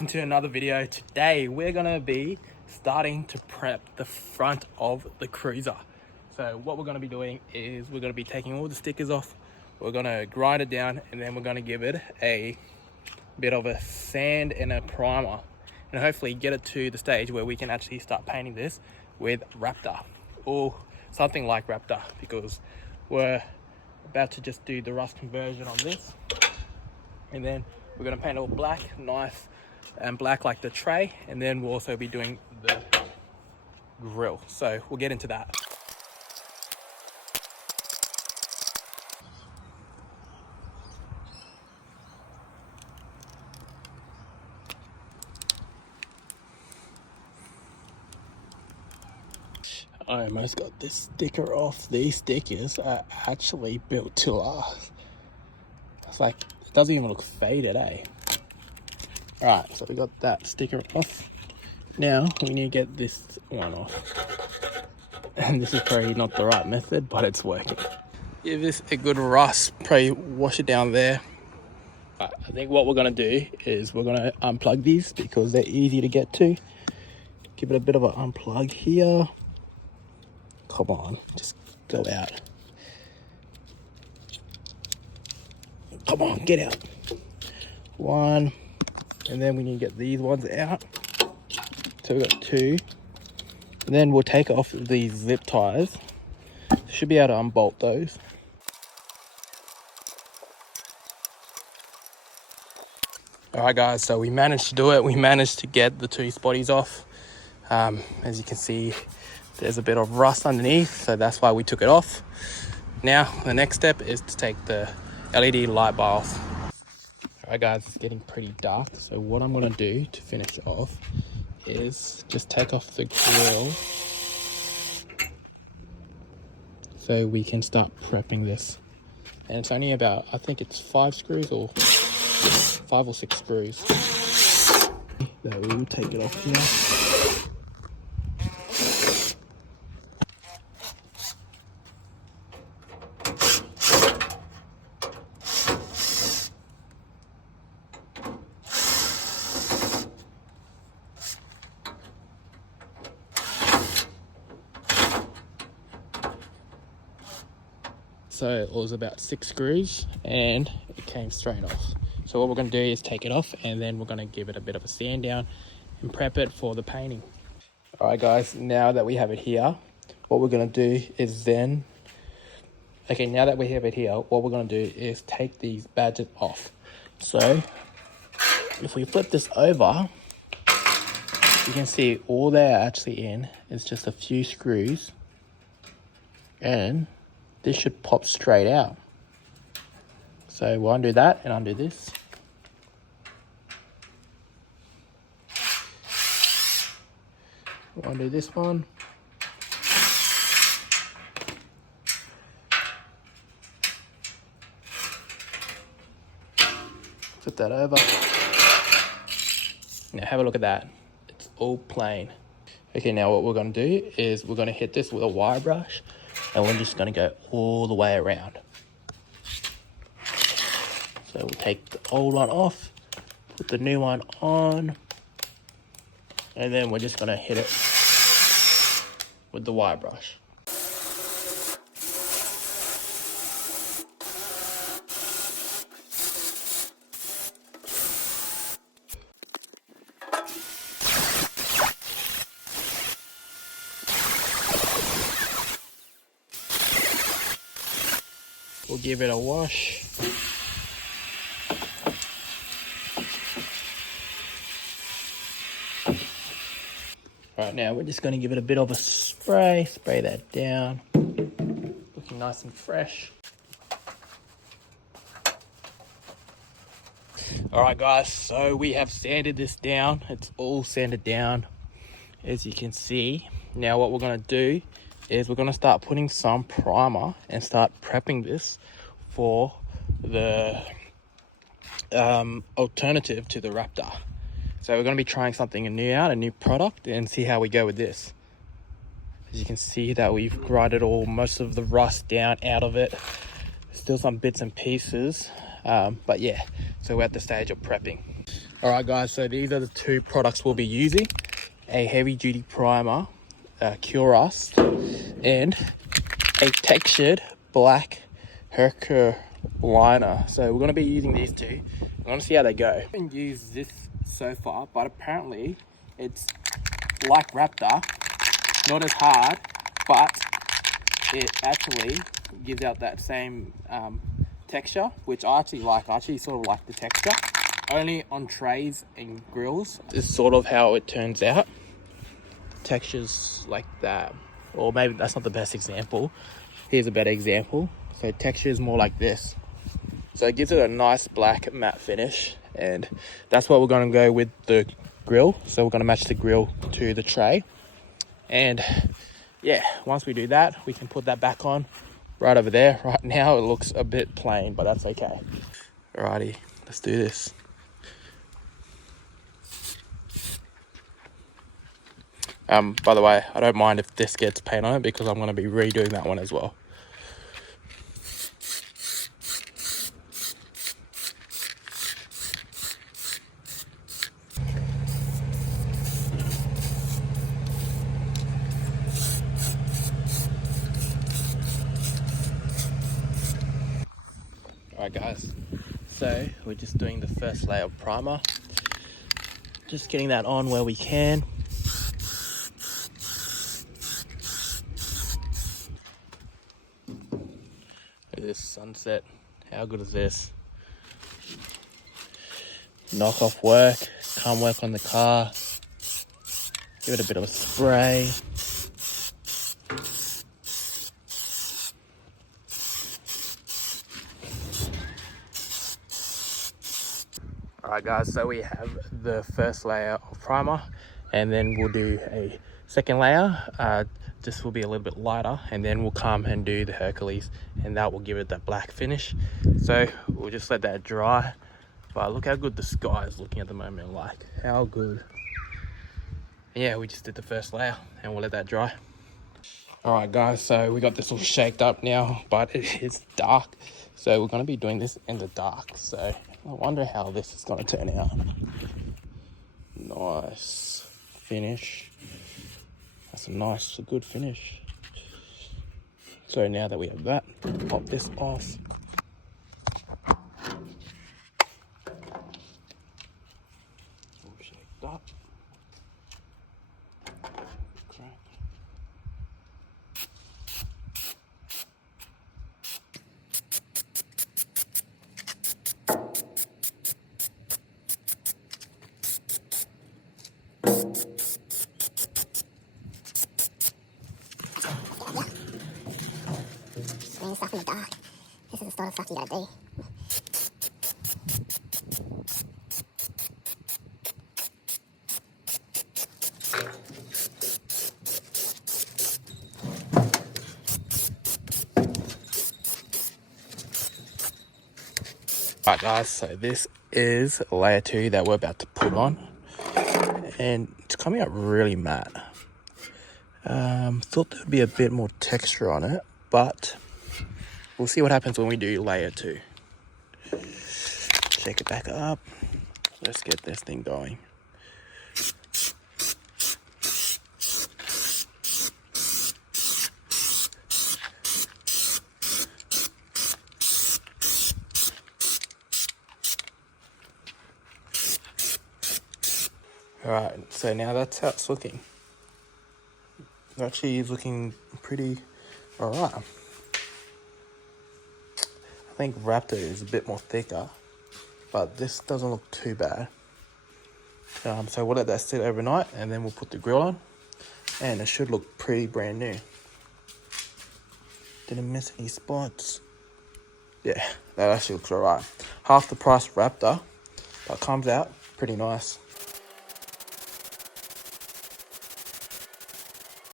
welcome to another video. Today we're gonna be starting to prep the front of the cruiser. So what we're gonna be doing is we're gonna be taking all the stickers off, we're gonna grind it down, and then we're gonna give it a bit of a sand and a primer, and hopefully get it to the stage where we can actually start painting this with Raptor or something like Raptor, because we're about to just do the rust conversion on this, and then we're going to paint it all black, nice and black like the tray, and then we'll also be doing the grille. So we'll get into that. I almost got this sticker off. These stickers are actually built to last. It's like, it doesn't even look faded, eh? Alright, so we got that sticker off. Now we need to get this one off. And this is probably not the right method, but it's working. Give this a good rust, probably wash it down there. Right, I think what we're gonna do is we're gonna unplug these because they're easy to get to. Give it a bit of an unplug here. Come on, just go out. Come on, get out. One, and then we need to get these ones out. So we've got two. And then we'll take off these zip ties. Should be able to unbolt those. Alright guys, so we managed to do it. We managed to get the two spotties off. As you can see, there's a bit of rust underneath, so that's why we took it off. Now, the next step is to take the LED light bar off. Alright guys, it's getting pretty dark, so what I'm going to do to finish off is just take off the grille so we can start prepping this. And it's only about, I think it's 5 screws or 5 or 6 screws. So we will take it off here. So it was about 6 screws and it came straight off. So what we're going to do is take it off, and then we're going to give it a bit of a sand down and prep it for the painting. Alright guys, now that we have it here, what we're going to do is then, now that we have it here, what we're going to do is take these badges off. So if we flip this over, you can see all they're actually in is just a few screws, and this should pop straight out. So we'll undo that and undo this. We'll undo this one. Flip that over. Now have a look at that. It's all plain. Okay, now what we're going to do is we're going to hit this with a wire brush, and we're just going to go all the way around. So we'll take the old one off, put the new one on, and then we're just going to hit it with the wire brush. We'll give it a wash. Right, now we're just going to give it a bit of a spray that down. Looking nice and fresh. Alright guys, so we have sanded this down. It's all sanded down, as you can see. Now what we're going to do is we're going to start putting some primer and start prepping this for the alternative to the Raptor. So we're going to be trying something new out, a new product, and see how we go with this. As you can see that we've grinded most of the rust down out of it. Still some bits and pieces, but yeah, so we're at the stage of prepping. All right, guys, so these are the two products we'll be using. A heavy-duty primer, Cure Rust, and a textured black Herculiner. So we're going to be using these two. I want to see how they go. I haven't used this so far, but apparently it's like Raptor, not as hard, but it actually gives out that same texture, which I actually like. I actually sort of like the texture. Only on trays and grills. This is sort of how it turns out. Textures like that. Or maybe that's not the best example. Here's a better example. So texture is more like this. So it gives it a nice black matte finish. And that's what we're going to go with the grill. So we're going to match the grill to the tray. And yeah, once we do that, we can put that back on right over there. Right now it looks a bit plain, but that's okay. Alrighty, let's do this. By the way, I don't mind if this gets paint on it because I'm going to be redoing that one as well. Alright guys, so we're just doing the first layer of primer. Just getting that on where we can. This sunset, how good is this? Knock off work, come work on the car, give it a bit of a spray. Alright guys, so we have the first layer of primer and then we'll do a second layer. This will be a little bit lighter and then we'll come and do the Hercules and that will give it that black finish. So we'll just let that dry. But look how good the sky is looking at the moment, like how good. Yeah, we just did the first layer and we'll let that dry. Alright guys, so we got this all shaked up now, but it is dark. So we're going to be doing this in the dark. So I wonder how this is going to turn out. Nice finish. That's a good finish. So now that we have that, pop this off. All shaped up. Crack. Doing stuff in the dark. This is the sort of stuff you gotta do. Alright guys, so this is layer 2 that we're about to put on. And it's coming out really matte. Thought there would be a bit more texture on it, but we'll see what happens when we do layer 2. Shake it back up. Let's get this thing going. Alright, so now that's how it's looking. It actually is looking pretty alright. I think Raptor is a bit more thicker, but this doesn't look too bad. So we'll let that sit overnight and then we'll put the grill on and it should look pretty brand new. Didn't miss any spots. Yeah, that actually looks alright. Half the price Raptor, but comes out pretty nice.